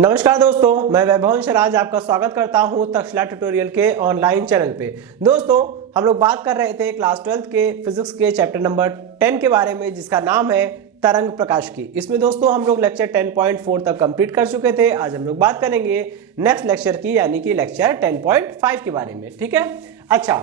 नमस्कार दोस्तों, मैं वैभव शराज आपका स्वागत करता हूं तक्षशिला ट्यूटोरियल के ऑनलाइन चैनल पे। दोस्तों, हम लोग बात कर रहे थे क्लास 12 के फिजिक्स के चैप्टर नंबर 10 के बारे में, जिसका नाम है तरंग प्रकाश की। इसमें दोस्तों हम लोग लेक्चर 10.4 तक कंप्लीट कर चुके थे। आज हम लोग बात करेंगे नेक्स्ट लेक्चर की, यानी कि लेक्चर 10.5 के बारे में। ठीक है, अच्छा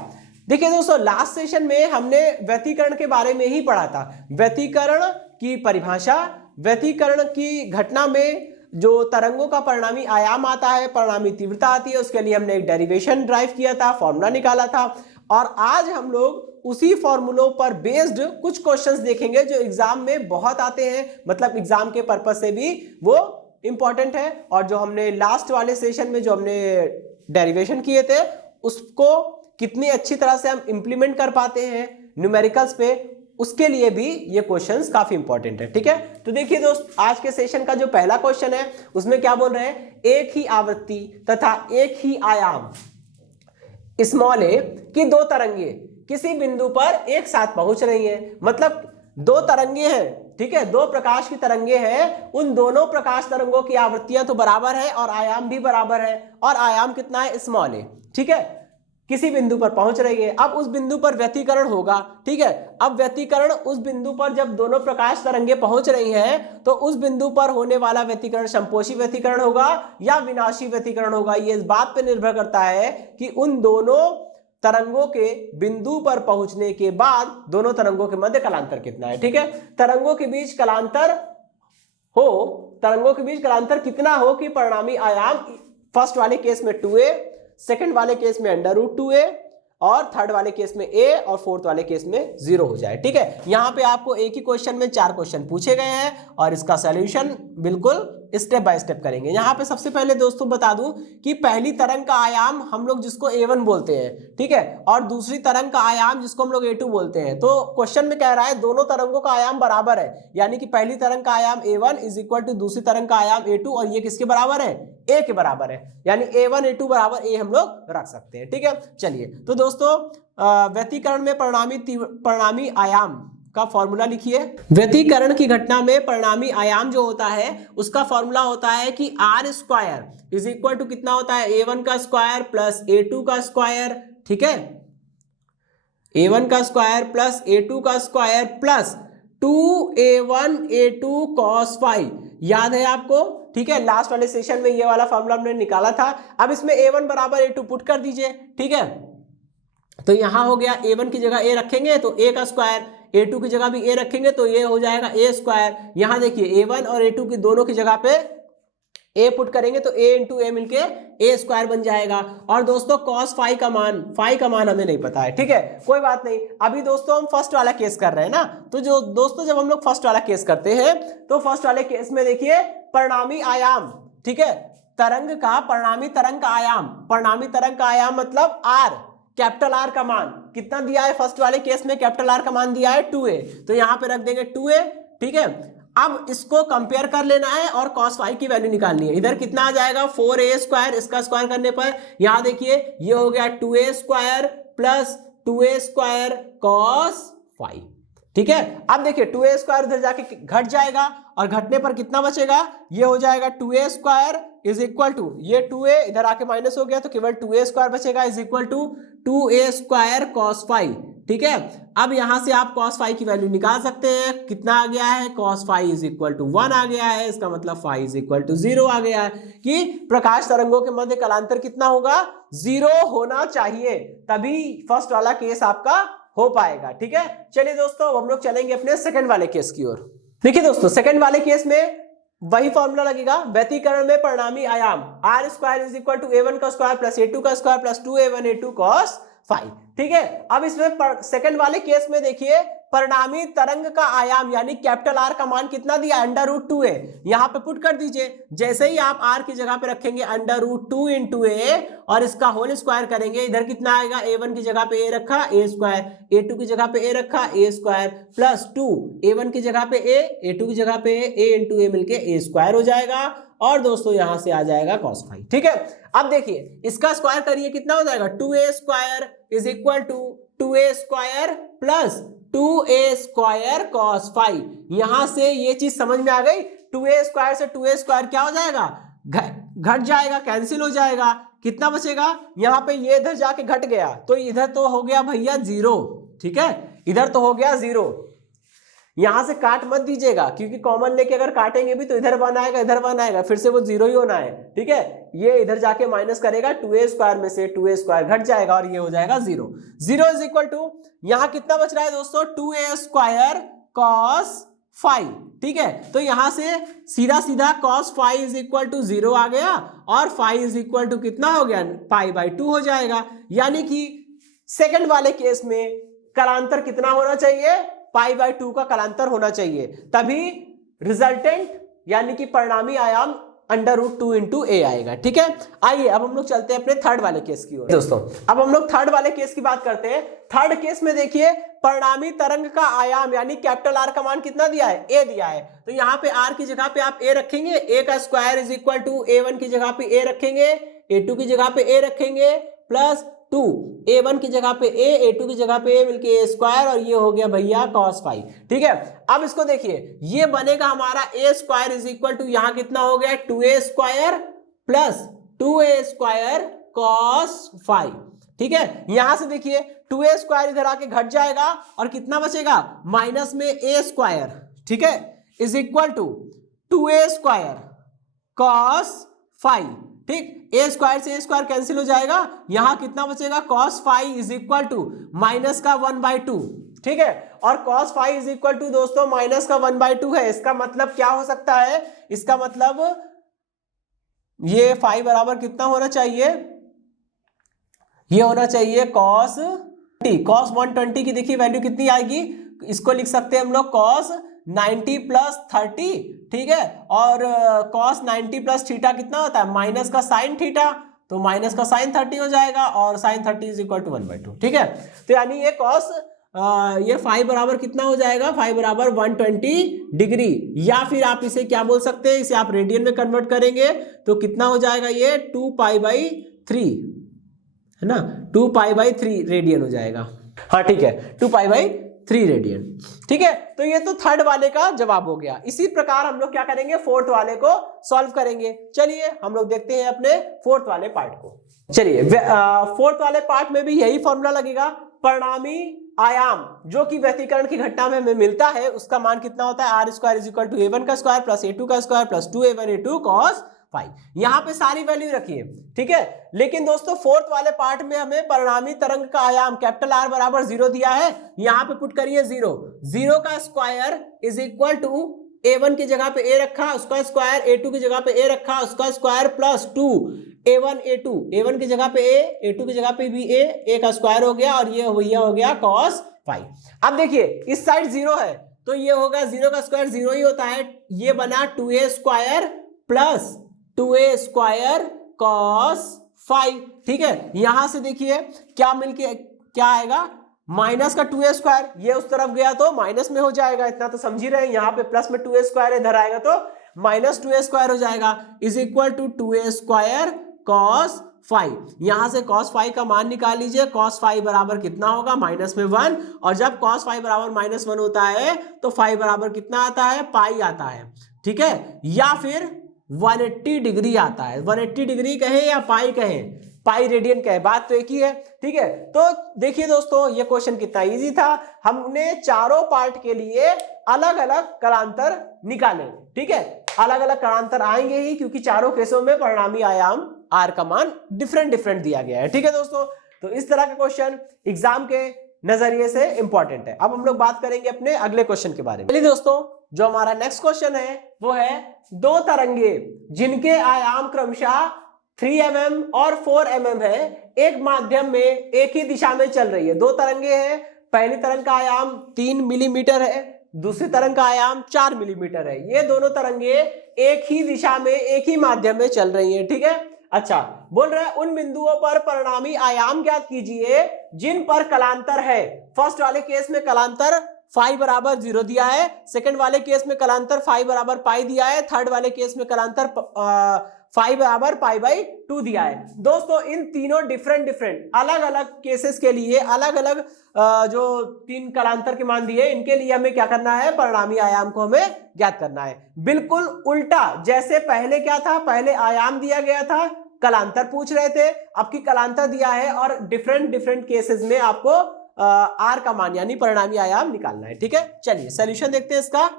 देखिए दोस्तों, लास्ट सेशन में हमने व्यतिकरण के बारे में ही पढ़ा था। व्यतिकरण की परिभाषा, व्यतिकरण की घटना में जो तरंगों का परिणामी आयाम आता है, परिणामी तीव्रता आती है, उसके लिए हमने एक डेरिवेशन ड्राइव किया था, फॉर्मूला निकाला था। और आज हम लोग उसी फॉर्मूलों पर बेस्ड कुछ क्वेश्चंस देखेंगे जो एग्जाम में बहुत आते हैं, मतलब एग्जाम के पर्पज से भी वो इंपॉर्टेंट है। और जो हमने लास्ट वाले सेशन में जो हमने डेरिवेशन किए थे, उसको कितनी अच्छी तरह से हम इंप्लीमेंट कर पाते हैं न्यूमेरिकल्स पे, उसके लिए भी ये क्वेश्चंस काफी इंपॉर्टेंट है। ठीक है, तो देखिए दोस्त, आज के सेशन का जो पहला क्वेश्चन है उसमें क्या बोल रहे हैं, एक ही आवृत्ति तथा एक ही आयाम स्मॉल ए की दो तरंगे किसी बिंदु पर एक साथ पहुंच रही हैं। मतलब दो तरंगे हैं, ठीक है, दो प्रकाश की तरंगे हैं, उन दोनों प्रकाश तरंगों की आवृत्तियां तो बराबर है और आयाम भी बराबर है, और आयाम कितना है, स्मॉल ए। ठीक है, किसी बिंदु पर पहुंच रही है। अब उस बिंदु पर व्यतिकरण होगा। ठीक है, अब व्यतिकरण उस बिंदु पर जब दोनों प्रकाश तरंगे पहुंच रही हैं, तो उस बिंदु पर होने वाला व्यतिकरण संपोषी व्यतिकरण होगा या विनाशी व्यतिकरण होगा। ये इस बात पर निर्भर करता है कि उन दोनों तरंगों के बिंदु पर पहुंचने के बाद दोनों तरंगों के मध्य कलांतर कितना है। ठीक है, तरंगों के बीच कलांतर हो, तरंगों के बीच कलांतर कितना हो कि परिणामी आयाम फर्स्ट वाले केस में 2a, सेकंड वाले केस में √2a, और थर्ड वाले केस में a, और फोर्थ वाले केस में 0 हो जाए। ठीक है, यहां पे आपको एक ही क्वेश्चन में 4 क्वेश्चन पूछे गए हैं और इसका सॉल्यूशन बिल्कुल स्टेप बाय स्टेप करेंगे। यहां पे सबसे पहले दोस्तों बता दूं कि पहली तरंग का आयाम हम लोग जिसको a1 बोलते हैं, ठीक है, और दूसरी तरंग का आयाम जिसको हम लोग a2 बोलते हैं। तो क्वेश्चन में कह रहा है दोनों तरंगों का आयाम बराबर है, यानी कि पहली तरंग का आयाम a1 इज इक्वल टू दूसरी तरंग का आयाम a2, और ये किसके बराबर है, a के बराबर है, यानी a1 a2 बराबर a हम लोग रख सकते हैं। ठीक है, चलिए तो दोस्तों व्यतिकरण में परिणामी आयाम का फॉर्मूला लिखिए। व्यतिकरण की घटना में परिणामी आयाम जो होता है उसका फॉर्मूला होता है कि r square is equal to कितना होता है, a1 का स्क्वायर प्लस a2 का स्क्वायर। ठीक है, a1 का स्क्वायर प्लस a2 का square plus 2a1 a2 cos phi. याद है आपको? ठीक है, लास्ट वाले सेशन में ये वाला फॉर्मूला हमने निकाला था। अब इसमें a1 बराबर a2 पुट कर दीजिए। ठीक है, तो यहां हो गया, a1 की जगह a रखेंगे तो a का स्क्वायर, a2 की जगह भी a रखेंगे तो ये हो जाएगा a स्क्वायर। यहां देखिए a1 और a2 की दोनों की जगह पे a पुट करेंगे तो a इंटू a मिलके a स्क्वायर बन जाएगा। और दोस्तों cos फाई का मान हमें नहीं पता है। ठीक है, कोई बात नहीं। अभी दोस्तों हम फर्स्ट वाला केस कर रहे हैं ना, तो जो दोस्तों जब हम लोग फर्स्ट वाला केस करते हैं तो फर्स्ट वाले केस में देखिए परिणामी आयाम, ठीक है, तरंग का परिणामी तरंग का आयाम मतलब r, कैपिटल R का मान कितना दिया है, फर्स्ट वाले केस में कैपिटल R का मान दिया है 2a, तो यहां पे रख देंगे 2a। ठीक है, अब इसको कंपेयर कर लेना है और cos फाई की वैल्यू निकालनी है। इधर कितना आ जाएगा, 4a स्क्वायर, इसका स्क्वायर करने पर यहां देखिए ये हो गया 2a square plus 2a square cos phi. ठीक है, अब देखिए 2a स्क्वायर इधर जाके घट जाएगा और घटने पर कितना बचेगा, ये हो जाएगा 2a square is equal to, ये 2a इधर आके माइनस हो गया तो केवल 2a स्क्वायर बचेगा is equal to 2a square cos phi. ठीक है, अब यहां से आप cos फाई की वैल्यू निकाल सकते हैं। कितना आ गया है, cos phi is equal to 1 आ गया है, इसका मतलब फाई इज इक्वल टू 0 आ गया है कि प्रकाश तरंगों के मध्य कलांतर कितना होगा, 0 होना चाहिए, तभी फर्स्ट वाला केस आपका हो पाएगा। ठीक है, चलिए दोस्तों हम लोग चलेंगे अपने सेकंड वाले केस की ओर। देखिए दोस्तों, सेकंड वाले केस में वही फॉर्मूला लगेगा। व्यतिकरण में परिणामी आयाम r square is equal to a1 का स्क्वायर प्लस a2 का square plus 2a1 a2 cos phi. ठीक है, अब इसमें सेकंड वाले केस में देखिए परिणामी तरंग का आयाम यानी कैपिटल R का मान कितना दिया, √2a, यहां पे पुट कर दीजिए। जैसे ही आप R की जगह पे रखेंगे √2 इंटू a और इसका होल स्क्वायर करेंगे, इधर कितना आएगा, a1 की जगह पे a रखा a स्क्वायर, a2 की जगह पे a रखा a स्क्वायर प्लस 2, a1 की जगह पे a2 की जगह पे a इंटू a मिलके a स्क्वायर हो जाएगा, और दोस्तों यहां से आ जाएगा cos फाई। ठीक है, अब देखिए इसका स्क्वायर करिए, कितना हो जाएगा, 2a square is equal to 2a square plus 2a square cos phi. यहां से ये चीज समझ में आ गई, 2a स्क्वायर से 2a स्क्वायर क्या हो जाएगा, घट जाएगा, कैंसिल हो जाएगा, कितना बचेगा, यहाँ पे ये इधर जाके घट गया तो इधर तो हो गया भैया 0, ठीक है, इधर तो हो गया 0। यहां से काट मत दीजिएगा क्योंकि कॉमन लेके अगर काटेंगे भी तो इधर 1 आएगा, इधर 1 आएगा, फिर से वो 0 ही होना है, ठीक है। ये इधर जाके माइनस करेगा, 2a स्क्वायर में से 2a स्क्वायर घट जाएगा और ये हो जाएगा 0। 0 इज इक्वल टू, यहां कितना बच रहा है दोस्तों, 2a स्क्वायर cos 5, ठीक है। तो यहां से सीधा सीधा cos 5 इज इक्वल टू 0 आ गया और 5 इज इक्वल टू कितना हो गया, π/2 हो जाएगा। यानी कि सेकंड वाले केस में कलांतर कितना होना चाहिए, π/2 का कलांतर होना चाहिए, तभी रिजल्टेंट यानी कि परिणामी आयाम √2 into a आएगा, ठीक है। आइए अब हम लोग चलते हैं अपने थर्ड वाले केस की ओर। दोस्तों अब हम लोग थर्ड वाले केस की बात करते हैं। थर्ड केस में देखिए परिणामी तरंग का आयाम यानी कैपिटल R का मान कितना दिया है, a दिया है। तो यहाँ पे R की जगह पे आप a रखेंगे, a का square is equal to a1 की जगह पे a रखेंगे, a2 की जगह पे a रखेंगे प्लस 2, a1 की जगह पे a2 की जगह पे a मिलके a स्क्वायर और ये हो गया भैया cos 5, ठीक है। अब इसको देखिए, ये बनेगा हमारा a square is equal to यहाँ कितना हो गया 2a square plus 2a square cos 5, ठीक है। यहां से देखिए 2a स्क्वायर इधर आके घट जाएगा और कितना बचेगा, माइनस में a स्क्वायर, ठीक है, is equal to 2a square cos 5, ठीक। a स्क्वायर से a स्क्वायर कैंसिल हो जाएगा, यहां कितना बचेगा cos 5 is equal to minus का 1/2, ठीक है। और cos 5 इज इक्वल टू दोस्तों माइनस का 1/2 है। इसका मतलब क्या हो सकता है, इसका मतलब ये 5 बराबर कितना होना चाहिए, ये होना चाहिए cos 120 की देखिए वैल्यू कितनी आएगी, इसको लिख सकते हैं हम लोग cos 90 प्लस 30, ठीक है। और cos 90 प्लस थीटा कितना होता है, माइनस का साइन थीटा, तो माइनस का साइन 30 हो जाएगा और साइन 30 इज इक्वल टू 1/2, ठीक है। तो यानी ये cos ये 5 बराबर कितना हो जाएगा, 5 बराबर 120 डिग्री, या फिर आप इसे क्या बोल सकते हैं, इसे आप रेडियन में कन्वर्ट करेंगे तो कितना हो जाएगा, ये 2π/3 है ना, 2π/3 रेडियन हो जाएगा, हाँ ठीक है, 2π/3 रेडियन, ठीक है। तो ये तो थर्ड वाले का जवाब हो गया। इसी प्रकार हम लोग क्या करेंगे, फोर्थ वाले को सॉल्व करेंगे। चलिए हम लोग देखते हैं अपने फोर्थ वाले पार्ट को। चलिए फोर्थ वाले पार्ट में भी यही फॉर्मूला लगेगा, परिणामी आयाम जो कि व्यतिकरण की घटना में हमें मिलता है उसका मान कितना होता है, r square is equal to a1 का स्क्वायर प्लस a2 का square plus 2a1 a2 cos 5। यहाँ पे सारी वैल्यू रखिए, ठीक है। लेकिन दोस्तों फोर्थ वाले पार्ट में हमें परिणामी तरंग का आयाम कैपिटल R बराबर 0 दिया है, यहाँ पे पुट करिए 0 का square is equal to a1 की जगह पे a रखा, उसका स्क्वायर a2 की जगह पे a रखा, उसका स्क्वायर प्लस 2 a1 a1 की जगह पे a2 की जगह पे भी a का स्क्वायर हो गया और ये भैया हो गया cos 5। अब देखिए इस साइड 0 है तो ये होगा 0 का स्क्वायर 0 ही होता है, ये बना 2a square plus 2a square cos 5, ठीक है। यहां से देखिए क्या मिलके क्या आएगा, माइनस का 2a स्क्वायर, ये उस तरफ गया तो माइनस में हो जाएगा, इतना तो समझ ही रहे हैं। यहाँ पे प्लस में 2a स्क्वायर इधर आएगा तो माइनस 2a स्क्वायर हो जाएगा, is equal to 2a square cos 5। यहां से cos 5 का मान निकाल लीजिए, cos 5 बराबर कितना होगा, माइनस में 1, और जब cos 5 बराबर -1 होता है तो 5 बराबर कितना आता है, पाई आता है, ठीक है, या फिर 180 डिग्री आता है। 180 डिग्री कहें या पाई कहें, पाई रेडियन कहें, बात तो एक ही है, ठीक है। तो देखिए दोस्तों ये क्वेश्चन कितना इजी था, हमने चारों पार्ट के लिए अलग अलग कलांतर निकाले, ठीक है। अलग अलग कलांतर आएंगे ही क्योंकि चारों केसों में परिणामी आयाम R का मान डिफरेंट दिया गया है, ठीक है दोस्तों। तो इस तरह के क्वेश्चन एग्जाम के नजरिए से इंपॉर्टेंट है। अब हम लोग बात करेंगे अपने अगले क्वेश्चन के बारे में। चलिए दोस्तों जो हमारा नेक्स्ट क्वेश्चन है वो है दो तरंगे जिनके आयाम क्रमशः 3 mm और 4 mm है, एक माध्यम में एक ही दिशा में चल रही है। दो तरंगे हैं, पहली तरंग का आयाम 3 मिलीमीटर है, दूसरी तरंग का आयाम 4 मिलीमीटर है। ये दोनों तरंगे एक ही दिशा में एक ही माध्यम में चल रही हैं, ठीक है। अच्छा, बोल रहे हैं उन बिंदुओं पर परिणामी आयाम ज्ञात कीजिए जिन पर कलांतर है। फर्स्ट वाले केस में कलांतर 5 बराबर 0 दिया है, सेकंड वाले केस में कलांतर 5 बराबर पाई दिया है, थर्ड वाले केस में कलांतर 5 बराबर पाई बाई 2 दिया है। दोस्तों इन तीनों डिफरेंट अलग अलग केसेस के लिए अलग अलग जो 3 कालांतर के मान दिए इनके लिए हमें क्या करना है, परिणामी आयाम को हमें ज्ञात करना है। बिल्कुल उल्टा, जैसे पहले क्या था, पहले आयाम दिया गया था, कालांतर पूछ रहे थे, अब की कालांतर दिया है और डिफरेंट केसेस में आपको आर का मान यानी परिणामी आयाम निकालना है। ठीक है, चलिए सॉल्यूशन देखते हैं इसका।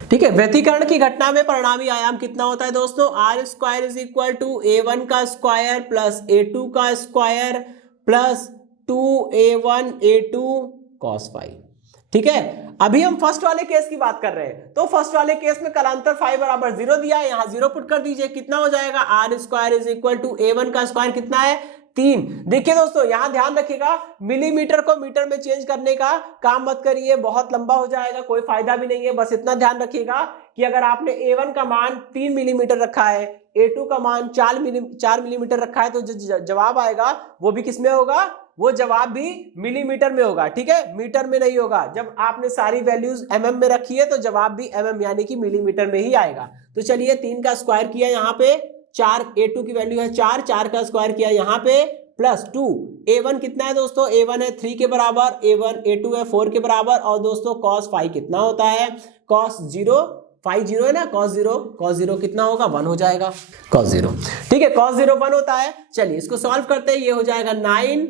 ठीक है, व्यतिकरण की घटना में परिणामी आयाम कितना होता है दोस्तों, r square is equal to a1 का स्क्वायर प्लस a2 का square plus 2a1 a2 cos phi. ठीक है, अभी हम फर्स्ट वाले केस की बात कर रहे हैं, तो फर्स्ट वाले केस में कालांतर फाई बराबर 0 दिया है, यहां 0 पुट कर दीजिए, कितना हो जाएगा, r square is equal to a1 का स्क्वायर कितना है 3। देखिए दोस्तों यहां ध्यान रखिएगा, मिलीमीटर को मीटर में चेंज करने का काम मत करिए, बहुत लंबा हो जाएगा, कोई फायदा भी नहीं है। बस इतना ध्यान रखिएगा कि अगर आपने a1 का मान 3 मिलीमीटर रखा है, a2 का मान 4 मिलीमीटर रखा है, तो जो जवाब आएगा वो भी किसमें होगा, वो जवाब भी मिलीमीटर में होगा। ठीक है, मीटर में नहीं होगा। जब आपने सारी वैल्यूज mm में रखी है तो जवाब भी mm यानी कि मिलीमीटर में ही आएगा। तो चलिए 3 का स्क्वायर किया यहाँ पे, 4 a2 की वैल्यू है 4 का स्क्वायर किया यहाँ पे प्लस 2, a1 कितना है दोस्तों, a1 है 3 के बराबर, a2 है 4 के बराबर, और दोस्तों cos फाई कितना होता है, cos 0 फाई 0 है ना, cos 0 कितना होगा 1 हो जाएगा, cos 0। ठीक है, cos 0 1 होता है। चलिए इसको सॉल्व करते हैं, ये हो जाएगा 9,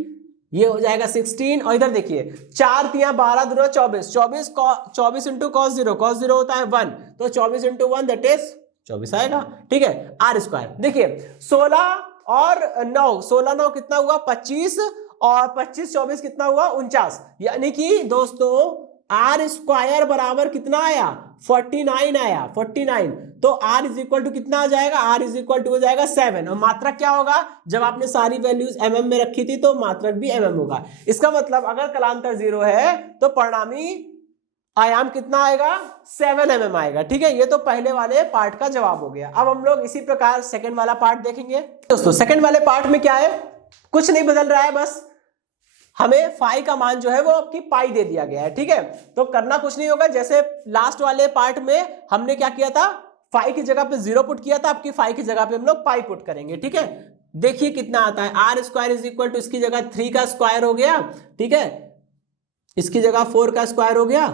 ये हो जाएगा 16, और इधर देखिए 4 3 12 दूना 24 इंटू cos 0 होता है 1, तो 24 इंटू 1 दैट इज 24 आएगा। ठीक है, आर स्क्वायर देखिए 16 और 9, 16 9 कितना हुआ 25, और 25 24 कितना हुआ 49, यानी कि दोस्तों आर स्क्वायर बराबर कितना आया 49 आया, 49। तो आर इज इक्वल टू कितना आ जाएगा, आर इज इक्वल टू हो जाएगा 7, और मात्रक क्या होगा, जब आपने सारी वैल्यूज mm में रखी थी तो मात्रक भी mm होगा। इसका मतलब अगर कालांतर 0 है तो परिणामी आयाम कितना आएगा 7 mm आएगा। ठीक है, ये तो पहले वाले पार्ट का जवाब हो गया। अब हम लोग इसी प्रकार सेकंड वाला पार्ट देखेंगे। दोस्तों सेकंड वाले पार्ट में क्या है, कुछ नहीं बदल रहा है, बस हमें फाई का मान जो है वो आपकी पाई दे दिया गया है। ठीक है, तो करना कुछ नहीं होगा, जैसे लास्ट वाले पार्ट में हमने क्या किया था, फाई की जगह पे 0 पुट किया था, आपकी फाई की जगह पे हम लोग पाई पुट करेंगे। ठीक है, देखिए कितना आता है, r square is equal to इसकी जगह 3 का स्क्वायर हो गया, ठीक है, इसकी जगह 4 का स्क्वायर हो गया,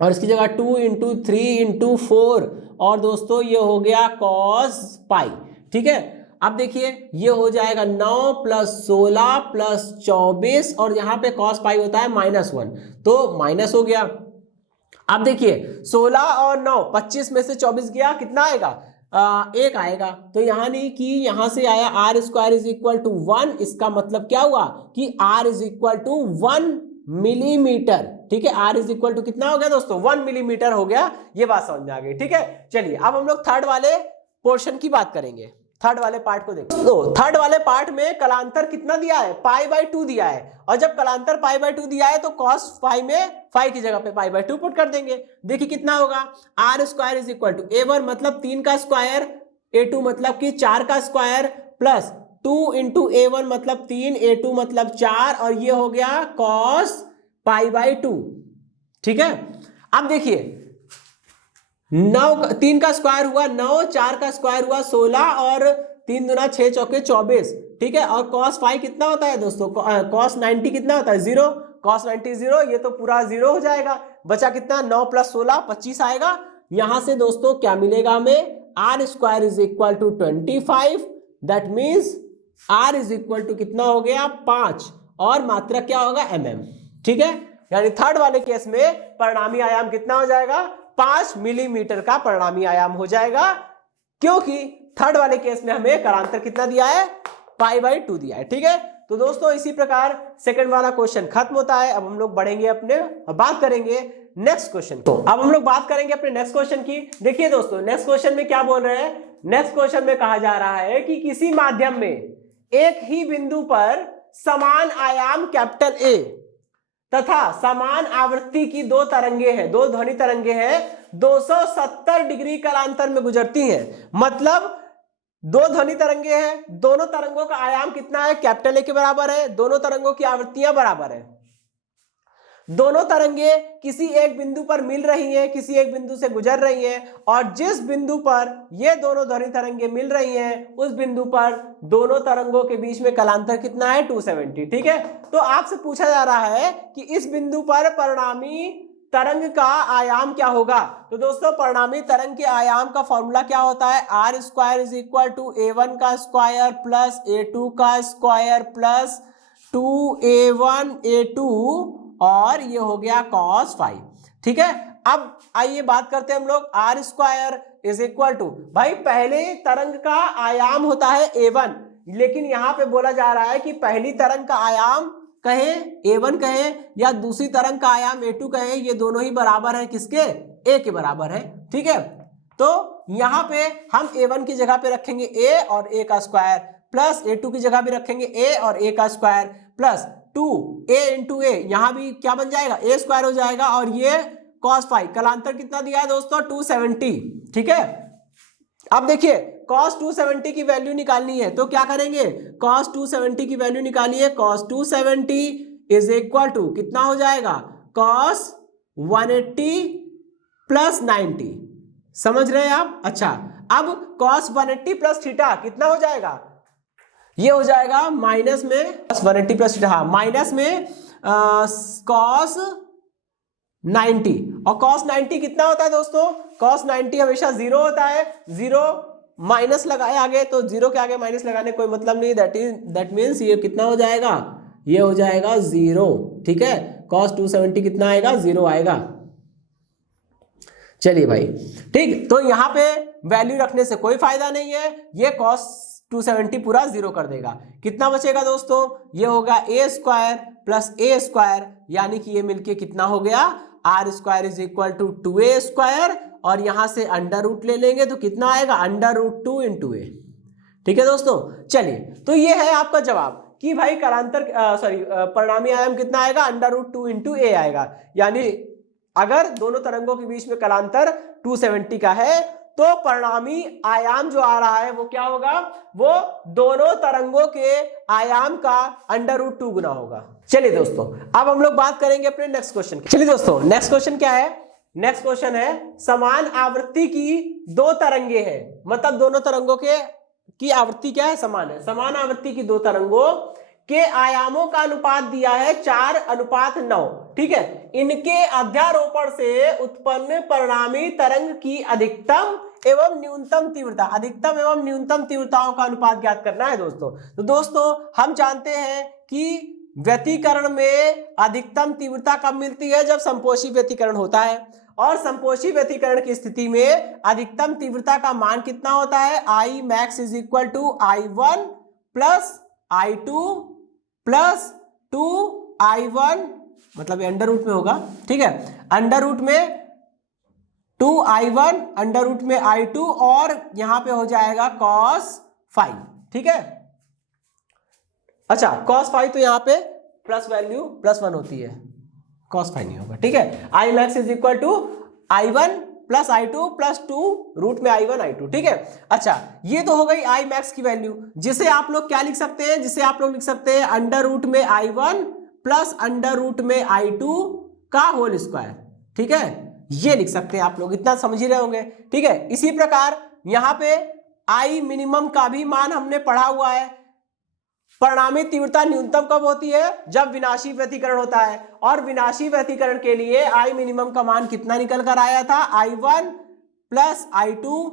और इसकी जगह 2 इंटू 3 इंटू 4, और दोस्तों ये हो गया cos पाई। ठीक है, अब देखिए ये हो जाएगा 9 प्लस 16 प्लस 24, और यहाँ पे cos पाई होता है -1, तो माइनस हो गया। अब देखिए 16 और 9 25 में से 24 गया, कितना आएगा 1 आएगा, तो यहाँ नहीं कि यहाँ से आया r square is equal to 1, इसका मतलब क्या हुआ कि r is equal to 1 millimetre. ठीक है, आर इज इक्वल टू कितना हो गया दोस्तों 1 मिलीमीटर हो गया, ये बात समझ में आ गई। ठीक है, चलिए अब हम लोग थर्ड वाले पोर्शन की बात करेंगे, थर्ड वाले पार्ट को देखो। तो थर्ड वाले पार्ट में कालांतर कितना दिया है, पाई बाई 2 दिया है, और जब कालांतर पाई बाई 2 दिया है तो cos फाई में फाई की जगह पे पाई बाई 2 पुट कर देंगे। देखिए कितना होगा, r square is equal to a1 मतलब 3 का स्क्वायर, a2 मतलब कि 4 का स्क्वायर, प्लस 2 इंटू a1 मतलब 3, a2 मतलब 4, और ये हो गया cos पाई बाई 2। ठीक है, अब देखिए 9 3 का स्क्वायर हुआ 9, 4 का स्क्वायर हुआ 16, और 3 दूना 6 चौके 24। ठीक है, और cos फाई कितना होता है दोस्तों, cos 90 कितना होता है 0, cos 90 0, ये तो पूरा 0 हो जाएगा, बचा कितना 9 प्लस 16 25 आएगा। यहां से दोस्तों क्या मिलेगा हमें, r square is equal to 25, that means r is equal to कितना हो गया 5, और मात्रक क्या होगा mm। ठीक है, यानी थर्ड वाले केस में परिणामी आयाम कितना हो जाएगा 5 मिलीमीटर का परिणामी आयाम हो जाएगा, क्योंकि थर्ड वाले केस में हमें कालांतर कितना दिया है पाई बाई 2 दिया है। ठीक है, तो दोस्तों इसी प्रकार सेकंड वाला क्वेश्चन खत्म होता है। अब हम लोग बढ़ेंगे अपने बात करेंगे नेक्स्ट क्वेश्चन। तो अब हम लोग बात करेंगे अपने नेक्स्ट क्वेश्चन की। देखिए दोस्तों नेक्स्ट क्वेश्चन में क्या बोल रहे हैं, नेक्स्ट क्वेश्चन में कहा जा रहा है कि किसी माध्यम में एक ही बिंदु पर समान आयाम कैपिटल ए तथा समान आवृत्ति की 2 तरंगे हैं, 2 ध्वनि तरंगे हैं, 270 डिग्री कालांतर में गुजरती हैं। मतलब 2 ध्वनि तरंगे हैं, दोनों तरंगों का आयाम कितना है कैपिटल ए के बराबर है, दोनों तरंगों की आवृत्तियां बराबर है। दोनों तरंगे किसी एक बिंदु पर मिल रही हैं, किसी एक बिंदु से गुजर रही हैं, और जिस बिंदु पर ये दोनों ध्वनि तरंगे मिल रही हैं उस बिंदु पर दोनों तरंगों के बीच में कलांतर कितना है 270। ठीक है, तो आपसे पूछा जा रहा है कि इस बिंदु पर परिणामी तरंग का आयाम क्या होगा। तो दोस्तों परिणामी तरंग के आयाम का फॉर्मूला क्या होता है, r square is equal to A1 का स्क्वायर प्लस A2 का स्क्वायर प्लस 2A1 A2 और ये हो गया cos फाई। ठीक है, अब आइए बात करते हैं हम लोग r square is equal to, भाई पहले तरंग का आयाम होता है A1, लेकिन यहां पे बोला जा रहा है कि पहली तरंग का आयाम कहें A1 कहें या दूसरी तरंग का आयाम A2 कहें, ये दोनों ही बराबर है किसके, A के बराबर है। ठीक है, तो यहां पे हम A1 की जगह पे रखेंगे A और A का स्क्वायर प्लस A2 की जगह पे रखेंगे A और A का square plus 2A into A, यहां भी क्या बन जाएगा A स्क्वायर हो जाएगा, और ये cos फाई, कलांतर कितना दिया है दोस्तों 270। ठीक है, अब देखिए cos 270 की वैल्यू निकालनी है, तो क्या करेंगे, cos 270 की वैल्यू निकाली है, cos 270 इज इक्वल टू कितना हो जाएगा, cos 180 प्लस 90। समझ रहे हैं आप। अच्छा, अब cos 180 प्लस थीटा कितना हो जाएगा, ये हो जाएगा माइनस में cos 180 प्लस थीटा, माइनस में cos 90, और cos 90 कितना होता है दोस्तों, cos 90 हमेशा 0 होता है, 0 माइनस लगाए आगे, तो 0 के आगे माइनस लगाने कोई मतलब नहीं, दैट मीन्स ये कितना हो जाएगा, ये हो जाएगा 0। ठीक है, cos 270 कितना आएगा, 0 आएगा। चलिए भाई, ठीक, तो यहां पे वैल्यू रखने से कोई फायदा नहीं है, ये cos 270 पूरा 0 कर देगा। कितना बचेगा दोस्तों, ये होगा A square plus A square, यानी कि ये मिलके कितना हो गया, r square is equal to 2A square, और यहां से अंडर रूट ले लेंगे तो कितना आएगा, अंडर रूट 2 इंटू A। ठीक है दोस्तों, चलिए, तो ये है आपका जवाब कि भाई कलांतर परिणामी आयाम कितना आएगा, अंडर रूट 2 इंटू A आएगा, यानी अगर दोनों तरंगों के बीच में कलांतर 270 का है तो परिणामी आयाम जो आ रहा है वो क्या होगा, वो दोनों तरंगों के आयाम का अंडर रूट 2 गुना होगा। चलिए दोस्तों, अब हम लोग बात करेंगे अपने नेक्स्ट क्वेश्चन की। चलिए दोस्तों, नेक्स्ट क्वेश्चन क्या है, नेक्स्ट क्वेश्चन है समान आवृत्ति की दो तरंगे हैं, मतलब दोनों तरंगों की आवृत्ति क्या है, समान है, समान आवृत्ति की दो तरंगों के आयामों का अनुपात दिया है 4:9। ठीक है, इनके अध्यारोपण से उत्पन्न परिणामी तरंग की अधिकतम एवं न्यूनतम तीव्रता, अधिकतम एवं न्यूनतम तीव्रताओं का अनुपात ज्ञात करना है दोस्तों। तो दोस्तों हम जानते हैं कि व्यतिकरण में अधिकतम तीव्रता कब मिलती है, जब संपोषी व्यतिकरण होता है, और संपोषी व्यतिकरण की स्थिति में अधिकतम तीव्रता का मान कितना होता है, I max is equal to I1 plus I2 plus 2I1, मतलब ये अंडर रूट में होगा। ठीक है, अंडर रूट में 2I1 अंडर रूट में I2, और यहां पे हो जाएगा cos फाई। ठीक है, अच्छा cos फाई तो यहाँ पे प्लस वैल्यू +1 होती है, cos फाई नहीं होगा। ठीक है, I max is equal to I1 plus I2 plus 2 root में I1 I2। ठीक है, अच्छा ये तो हो गई I max की वैल्यू, जिसे आप लोग क्या लिख सकते हैं, जिसे आप लोग लिख सकते हैं अंडर रूट में I1 प्लस अंडर रूट में I2 का होल स्क्वायर। ठीक है, ये लिख सकते हैं आप लोग, इतना समझ ही रहे होंगे। ठीक है, इसी प्रकार यहाँ पे I मिनिमम का भी मान हमने पढ़ा हुआ है। परिणामी तीव्रता न्यूनतम कब होती है, जब विनाशी व्यतिकरण होता है, और विनाशी व्यतिकरण के लिए I मिनिमम का मान कितना निकल कर आया था, I1 प्लस I2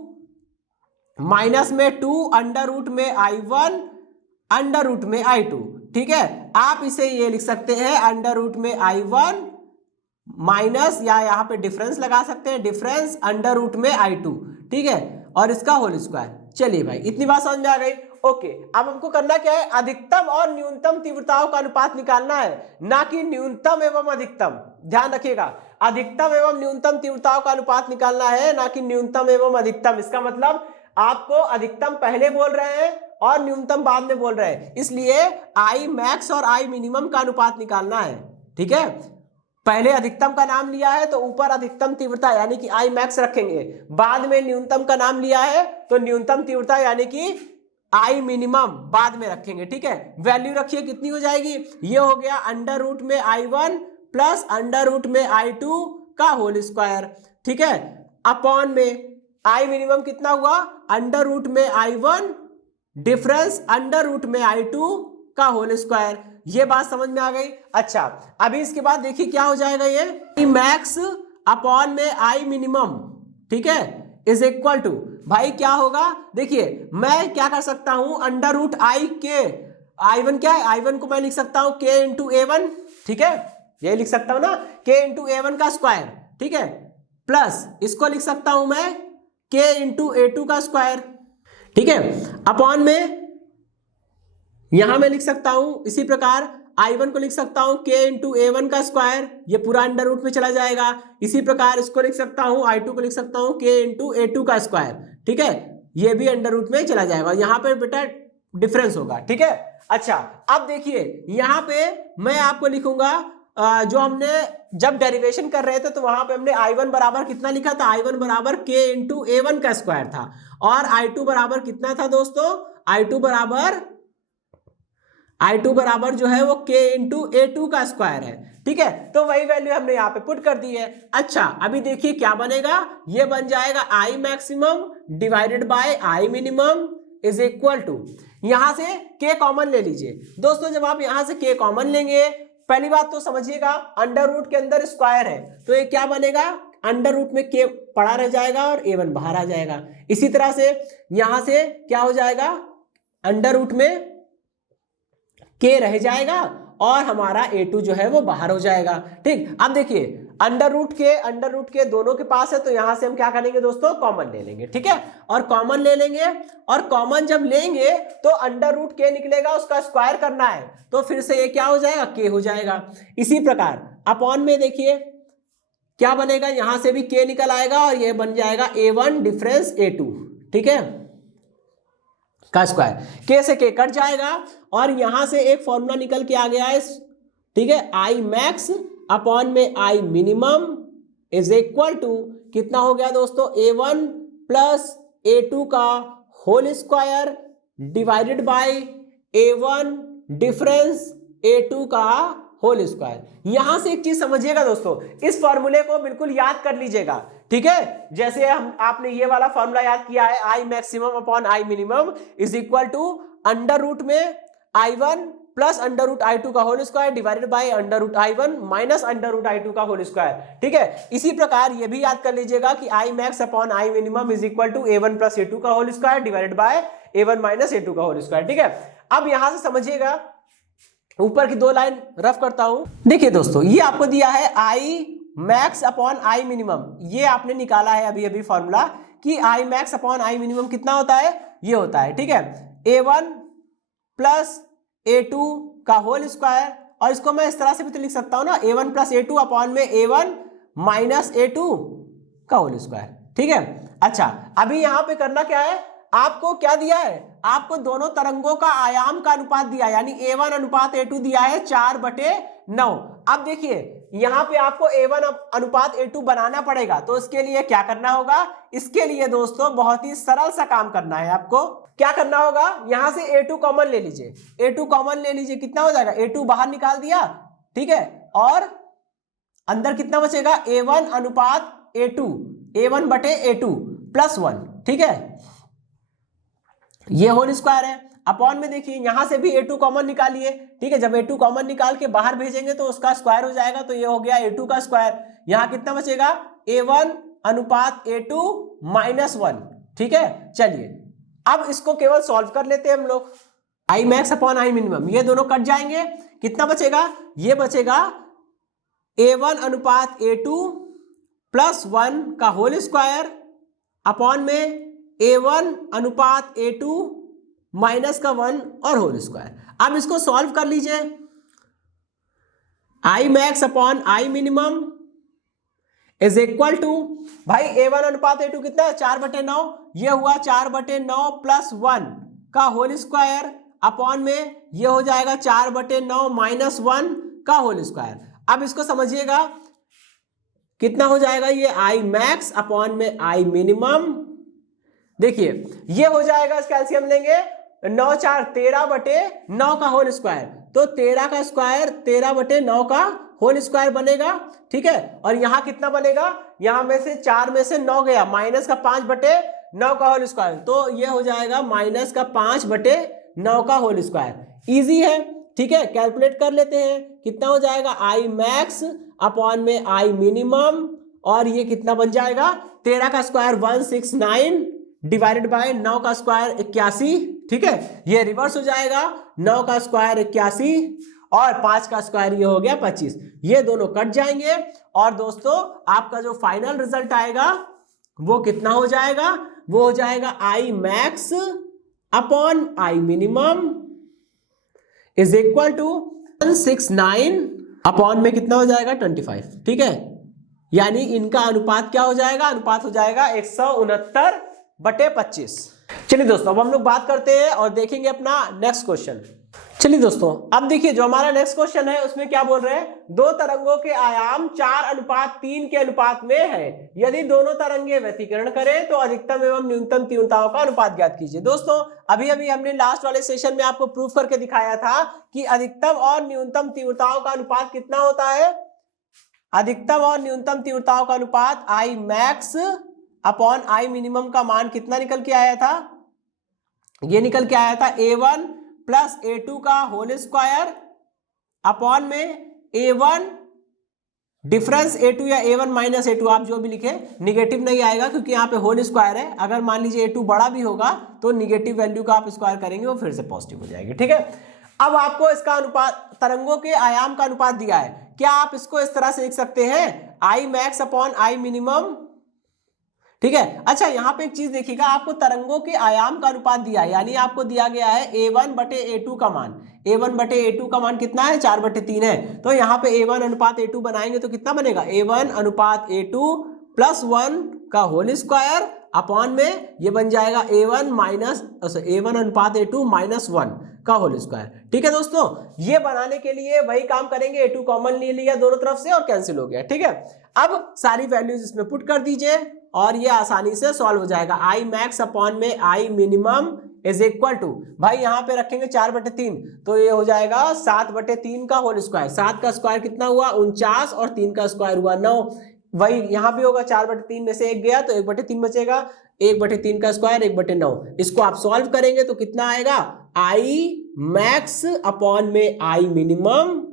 माइनस में 2 अंडर रूट में I1 अंडर रूट में I2। ठीक है, आप इसे ये लिख सकते हैं अंडर रूट में I1 माइनस, या यहाँ पे डिफरेंस लगा सकते हैं, डिफरेंस अंडर रूट में I2। ठीक है, और इसका होल स्क्वायर। चलिए भाई, इतनी बात समझ में आ गई। ओके, अब हमको करना क्या है, अधिकतम और न्यूनतम तीव्रताओं का अनुपात निकालना है, ना कि न्यूनतम एवं अधिकतम। ध्यान रखिएगा, अधिकतम एवं न्यूनतम तीव्रताओं का अनुपात निकालना है, ना कि न्यूनतम एवं अधिकतम। इसका मतलब आपको अधिकतम पहले बोल रहे हैं और न्यूनतम बाद में बोल रहे हैं, इसलिए I max और I मिनिमम का अनुपात निकालना है। ठीक है, पहले अधिकतम का नाम लिया है तो ऊपर अधिकतम तीव्रता यानी कि I max रखेंगे, बाद में न्यूनतम का नाम लिया है तो न्यूनतम तीव्रता यानी कि I मिनिमम बाद में रखेंगे। ठीक है, वैल्यू रखिए कितनी हो जाएगी, ये हो गया अंडर रूट में I1 प्लस अंडर रूट में I2 का होल स्क्वायर, ठीक है, अपॉन में I मिनिमम कितना हुआ, अंडर रूट में I1 डिफरेंस अंडर रूट में I2 का होल स्क्वायर। ये बात समझ में आ गई। अच्छा, अभी इसके बाद देखिए क्या हो जाएगा, ये मैक्स अपॉन में I मिनिमम, ठीक है, इज इक्वल टू, भाई क्या होगा, देखिए मैं क्या कर सकता हूं, अंडर रूट I के I1 क्या है, I1 को मैं लिख सकता हूं K इंटू A1, ठीक है, ये लिख सकता हूं ना, K इंटू A1 का स्क्वायर, ठीक है, प्लस इसको लिख सकता हूं मैं K इंटू A2 का स्क्वायर, ठीक है, अपॉन में यहां मैं लिख सकता हूं इसी प्रकार I1 को लिख सकता हूं K इंटू A1 का स्क्वायर, ये पूरा अंडर रूट में चला जाएगा। इसी प्रकार इसको लिख सकता हूं, I2 को लिख सकता हूं K इंटू A2 का स्क्वायर, ठीक है, ये भी अंडर रूट में चला जाएगा। यहाँ पे बेटा डिफरेंस होगा, ठीक है। अच्छा, अब देखिए यहाँ पे मैं आपको लिखूंगा, जो हमने जब डेरिवेशन कर रहे थे तो वहां पे हमने I1 बराबर कितना लिखा था, I1 बराबर K इंटू A1 का स्क्वायर था, और I2 बराबर कितना था दोस्तों, I2 बराबर जो है वो K इंटू A2 का स्क्वायर है, ठीक है, तो वही वैल्यू हमने यहाँ पे पुट कर दी है। अच्छा, अभी देखिए क्या बनेगा, ये बन जाएगा I maximum divided by I minimum is equal to, यहां से K कॉमन ले लीजिए दोस्तों। जब आप यहां से K कॉमन लेंगे, पहली बात तो समझिएगा अंडर रूट के अंदर स्क्वायर है, तो ये क्या बनेगा, अंडर रूट में K पड़ा रह जाएगा और A1 बाहर आ जाएगा। इसी तरह से यहां से क्या हो जाएगा, अंडर रूट में K रह जाएगा और हमारा A2 जो है वो बाहर हो जाएगा, ठीक। अब देखिए अंडर रूट के दोनों के पास है, तो यहां से हम क्या करेंगे दोस्तों, कॉमन ले लेंगे, ठीक है, और कॉमन ले लेंगे, और कॉमन जब लेंगे तो अंडर रूट K निकलेगा, उसका स्क्वायर करना है, तो फिर से ये क्या हो जाएगा, K हो जाएगा। इसी प्रकार अपॉन में देखिए क्या बनेगा, यहां से भी K निकल आएगा और ये बन जाएगा A1 डिफरेंस A2, ठीक है, का स्क्वायर, K से K कट जाएगा और यहां से एक फॉर्मूला निकल के आ गया है, ठीक है, I मैक्स अपॉन में I minimum is equal to कितना हो गया दोस्तों, A1 प्लस A2 का whole square divided by A1 difference A2 का होल स्क्वायर। यहां से एक चीज समझिएगा दोस्तों, इस फॉर्मूले को बिल्कुल याद कर लीजिएगा, ठीक है, जैसे आपने ये वाला फॉर्मूला याद किया है, I maximum upon I minimum is equal to under root में I1 plus under root I2 का whole square divided by under root I1 minus under root I2 का होल स्क्वायर, ठीक है। इसी प्रकार ये भी याद कर लीजिएगा कि I max upon I minimum is equal to A1 plus A2 का whole square divided by A1 minus A2 का होल स्क्वायर, ठीक है। अब यहां से समझिएगा, ऊपर की दो लाइन रफ करता हूं। देखिए दोस्तों, ये आपको दिया है I max upon I minimum, ये आपने निकाला है अभी अभी फॉर्मूला कि I max upon I minimum कितना होता है, ये होता है, ठीक है, A1 प्लस A2 का होल स्क्वायर, और इसको मैं इस तरह से भी तो लिख सकता हूं ना, A1 प्लस A2 अपॉन में A1 माइनस A2 का होल स्क्वायर, ठीक है। अच्छा, अभी यहां पे करना क्या है, आपको क्या दिया है, आपको दोनों तरंगों का आयाम का अनुपात दिया है, यानी A1 अनुपात A2 दिया है 4/9। अब देखिए यहां पे आपको A1 अनुपात A2 बनाना पड़ेगा, तो इसके लिए क्या करना होगा, इसके लिए दोस्तों बहुत ही सरल सा काम करना है। आपको क्या करना होगा, यहां से A2 कॉमन ले लीजिए, A2 कॉमन ले लीजिए, कितना हो जाएगा, A2 बाहर निकाल दिया, ठीक है, और अंदर कितना बचेगा, A1 अनुपात A2, A1/A2 प्लस 1, ठीक है, ये होल स्क्वायर है। अपॉन में देखिए यहां से भी A2 कॉमन निकालिए, ठीक है, जब A2 कॉमन निकाल के बाहर भेजेंगे तो उसका स्क्वायर हो जाएगा, तो ये हो गया A2 का स्क्वायर। यहां कितना बचेगा, A1 अनुपात A2 माइनस 1, ठीक है। चलिए अब इसको केवल सॉल्व कर लेते हैं हम लोग, I max upon I minimum, ये दोनों कट जाएंगे, कितना बचेगा, ये बचेगा A1 अनुपात A2 प्लस 1 का होल स्क्वायर अपॉन में A1 अनुपात A2 माइनस का 1 और होल स्क्वायर। अब इसको सॉल्व कर लीजिए, I max upon I minimum is equal to, भाई A1 अनुपात A2 कितना है, 4/9, ये हुआ 4/9 प्लस 1 का होल स्क्वायर अपॉन में ये हो जाएगा 4/9 माइनस 1 का होल स्क्वायर। अब इसको समझिएगा कितना हो जाएगा, ये I मैक्स अपॉन में I मिनिमम, देखिए ये हो जाएगा, इसका एलसीएम लेंगे 9 4 13/9 का होल स्क्वायर, तो 13 का स्क्वायर 13/9 का होल स्क्वायर बनेगा, ठीक है। और यहाँ कितना बनेगा, यहाँ में से 4 में से 9 गया, माइनस का 5/9 का होल स्क्वायर, तो ये हो जाएगा माइनस का 5/9 का होल स्क्वायर। इजी है, ठीक है। कैलकुलेट कर लेते हैं, कितना हो जाएगा, आई मैक्स अपॉन में आई मिनिमम, और ये कितना बन जाएगा, 13 का स्क्वायर 169 डिवाइडेड बाय 9 का स्क्वायर 81, ठीक है। ये रिवर्स हो जाएगा, 9 का स्क्वायर 81 और 5 का स्क्वायर ये हो गया 25, ये दोनों कट जाएंगे। और दोस्तों आपका जो फाइनल रिजल्ट आएगा वो कितना हो जाएगा, वो हो जाएगा I max upon I minimum is equal to 169 upon में कितना हो जाएगा 25, ठीक है। यानी इनका अनुपात क्या हो जाएगा, अनुपात हो जाएगा 169/25। चलिए दोस्तों अब हम लोग बात करते हैं और देखेंगे अपना नेक्स्ट क्वेश्चन। चलिए दोस्तों अब देखिए जो हमारा नेक्स्ट क्वेश्चन है उसमें क्या बोल रहे हैं, दो तरंगों के आयाम 4:3 के अनुपात में है, यदि दोनों तरंगे व्यतिकरण करें तो अधिकतम एवं न्यूनतम तीव्रताओं का अनुपात ज्ञात कीजिए। दोस्तों अभी अभी हमने लास्ट वाले सेशन में आपको प्रूफ करके दिखाया था कि अधिकतम और न्यूनतम तीव्रताओं का अनुपात कितना होता है, अधिकतम और न्यूनतम तीव्रताओं का अनुपात आई मैक्स अपॉन आई मिनिमम का मान कितना निकल के आया था, ये निकल के आया था A1 प्लस A2 का होल स्क्वायर अपॉन में A1 डिफरेंस A2 या A1 माइनस A2 आप जो भी लिखे, निगेटिव नहीं आएगा क्योंकि यहाँ पे होल स्क्वायर है। अगर मान लीजिए A2 बड़ा भी होगा तो निगेटिव वैल्यू का आप स्क्वायर करेंगे वो फिर से पॉजिटिव हो जाएगी, ठीक है। अब आपको इसका अनुपात, तरंगों के आयाम का अनुपात दिया है, क्या आप इसको इस तरह से लिख सकते हैं, आई मैक्स अपॉन आई मिनिमम, ठीक है। अच्छा यहाँ पे एक चीज देखिएगा, आपको तरंगों के आयाम का अनुपात दिया है, यानी आपको दिया गया है A1/A2 का मान, A1/A2 का मान कितना है 4/3 है, तो यहाँ पे A1 अनुपात A2 बनाएंगे तो कितना बनेगा, A1 अनुपात A2 प्लस 1 का होल स्क्वायर अपॉन में ये बन जाएगा A1 अनुपात A2 माइनस 1 का होल स्क्वायर, ठीक है। दोस्तों ये बनाने के लिए वही काम करेंगे, A2 कॉमन ले लिया दोनों तरफ से और कैंसिल हो गया, ठीक है। अब सारी वैल्यूज इसमें पुट कर दीजिए और ये आसानी से सॉल्व हो जाएगा। आई मैक्स अपॉन में I minimum is equal to, भाई यहाँ पे रखेंगे 4/3 तो ये हो जाएगा 7/3 का होल स्क्वायर, 7 का स्क्वायर कितना हुआ 49 और 3 का स्क्वायर हुआ 9, वही यहाँ पे होगा 4/3 में से 1 गया तो 1/3 बचेगा, 1/3 का स्क्वायर 1/9, इसको आप सॉल्व करेंगे तो कितना आएगा, आई मैक्स अपॉन में I minimum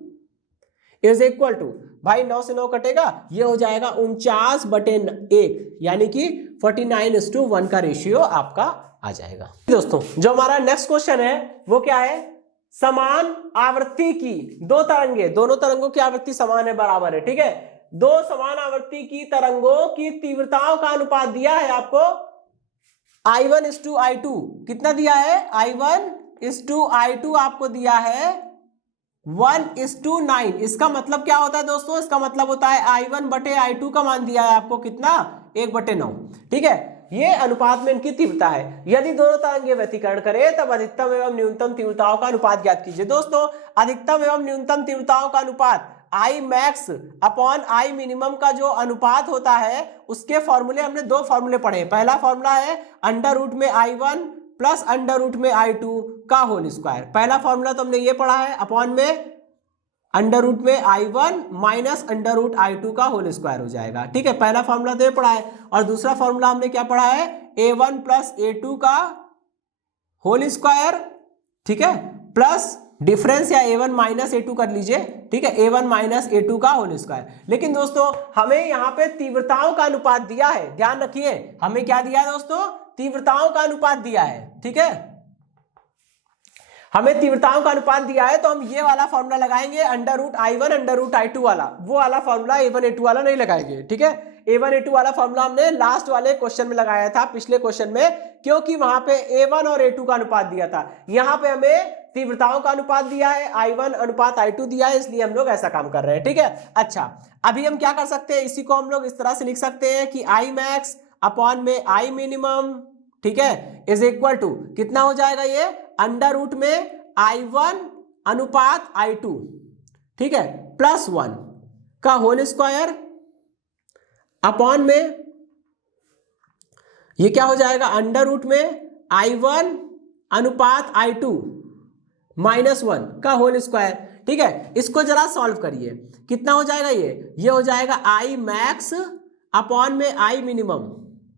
is equal to, भाई 9 से 9 कटेगा, ये हो जाएगा 49/1, यानी कि 49:1 का रेशियो आपका आ जाएगा। दोस्तों जो हमारा नेक्स्ट क्वेश्चन है वो क्या है, समान आवृत्ति की दो तरंगे, दोनों तरंगों की आवृत्ति समान है, बराबर है, ठीक है। दो समान आवृत्ति की तरंगों की तीव्रताओं का अनुपात दिया है आपको I1:I2, कितना दिया है, I1:I2 आपको दिया है 1:9। इसका मतलब क्या होता है दोस्तों, इसका मतलब होता है I1/I2 का मान दिया है आपको कितना 1/9, ठीक है। ये अनुपात में इनकी तीव्रता है, यदि दोनों तरंगे व्यतिकरण करें तब अधिकतम एवं न्यूनतम तीव्रताओं का अनुपात ज्ञात कीजिए। दोस्तों अधिकतम एवं न्यूनतम तीव्रताओं का अनुपात आई मैक्स अपॉन आई मिनिमम का जो अनुपात होता है उसके फॉर्मूले, हमने दो फॉर्मूले पढ़े, पहला फॉर्मूला है अंडर रूट में I1 प्लस अंडर रूट में I2 का होल स्क्वायर, पहला फॉर्मूला तो हमने ये पढ़ा है, अपॉन में अंडर रूट में I1 minus under root I2 का होल स्क्वायर हो जाएगा, ठीक है। पहला फॉर्मूला तो ये पढ़ा है, और दूसरा फॉर्मूला हमने क्या पढ़ा है, A1 प्लस A2 का होल स्क्वायर, ठीक है, प्लस डिफरेंस या A1 माइनस A2 कर लीजिए, ठीक है, A1 माइनस A2 का होल स्क्वायर। लेकिन दोस्तों हमें यहाँ पे तीव्रताओं का अनुपात दिया है, ध्यान रखिए, हमें क्या दिया है दोस्तों, तीव्रताओं का अनुपात दिया है, ठीक है। हमें तीव्रताओं का अनुपात दिया है तो हम ये वाला फॉर्मूला लगाएंगे, under root I1 under root I2 वाला, वो वाला फॉर्मूला A1A2 वाला नहीं लगाएंगे, ठीक है। A1A2 वाला फॉर्मूला हमने लास्ट वाले क्वेश्चन में लगाया था, पिछले क्वेश्चन में, क्योंकि वहां पे A1 और A2 का अनुपात दिया था, यहाँ पे हमें तीव्रताओं का अनुपात दिया है, I1 अनुपात I2 दिया है, इसलिए हम लोग ऐसा काम कर रहे हैं, ठीक है। अच्छा अभी हम क्या कर सकते हैं, इसी को हम लोग इस तरह से लिख सकते हैं कि आई मैक्स अपॉन में आई मिनिमम, ठीक है, इज इक्वल टू कितना हो जाएगा, ये अंडर रूट में I1 अनुपात I2, ठीक है, प्लस 1 का होल स्क्वायर अपॉन में ये क्या हो जाएगा, अंडर रूट में I1 अनुपात I2 माइनस 1 का होल स्क्वायर, ठीक है, इसको जरा सॉल्व करिए, कितना हो जाएगा ये हो जाएगा आई मैक्स अपॉन में I minimum,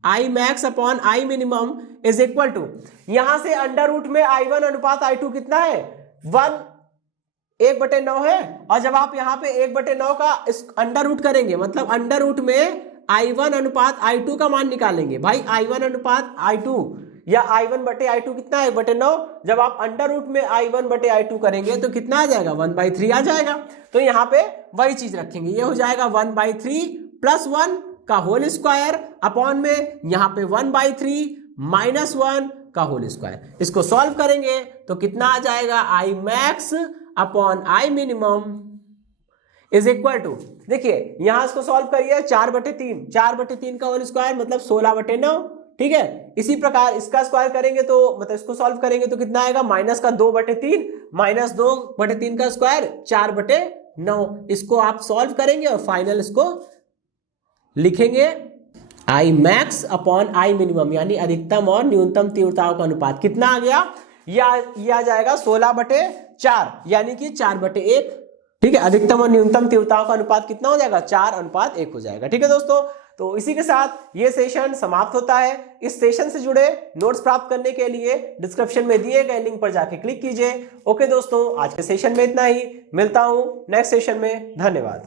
I max upon I minimum is equal to, यहां से अंडर रूट में I1 अनुपात I2 कितना है 1/9 है, और जब आप यहाँ पे 1/9 का अंडर रूट करेंगे मतलब अंडर रूट में I1 अनुपात I2 का मान निकालेंगे। भाई I1 अनुपात I2 या I1/I2 कितना है 1/9, जब आप अंडर रूट में I1/I2 करेंगे तो कितना आ जाएगा 1/3 आ जाएगा। तो यहाँ पे वही चीज रखेंगे, ये हो जाएगा 1/3 + 1 का होल स्क्वायर अपॉन में यहाँ पे 1/3 - 1 का होल स्क्वायर। इसको सॉल्व करेंगे तो कितना आ जाएगा I max upon I minimum is equal to, देखिए यहां इसको सॉल्व करिए 4/3 का होल स्क्वायर मतलब 16/9, ठीक है। इसी प्रकार इसका स्क्वायर करेंगे तो मतलब इसको सॉल्व करेंगे तो कितना आएगा -2/3 -2/3 का स्क्वायर 4/9। इसको आप सॉल्व करेंगे और फाइनल इसको लिखेंगे आई मैक्स अपॉन आई मिनिमम, यानी अधिकतम और न्यूनतम तीव्रताओं का अनुपात कितना आ गया, यह आ जाएगा 16/4 यानी कि 4/1, ठीक है। अधिकतम और न्यूनतम तीव्रताओं का अनुपात कितना हो जाएगा 4:1 हो जाएगा, ठीक है दोस्तों। तो इसी के साथ ये सेशन समाप्त होता है। इस सेशन से जुड़े नोट्स प्राप्त करने के लिए डिस्क्रिप्शन में दिए गए लिंक पर जाके क्लिक कीजिए। ओके दोस्तों, आज के सेशन में इतना ही, मिलता हूं नेक्स्ट सेशन में, धन्यवाद।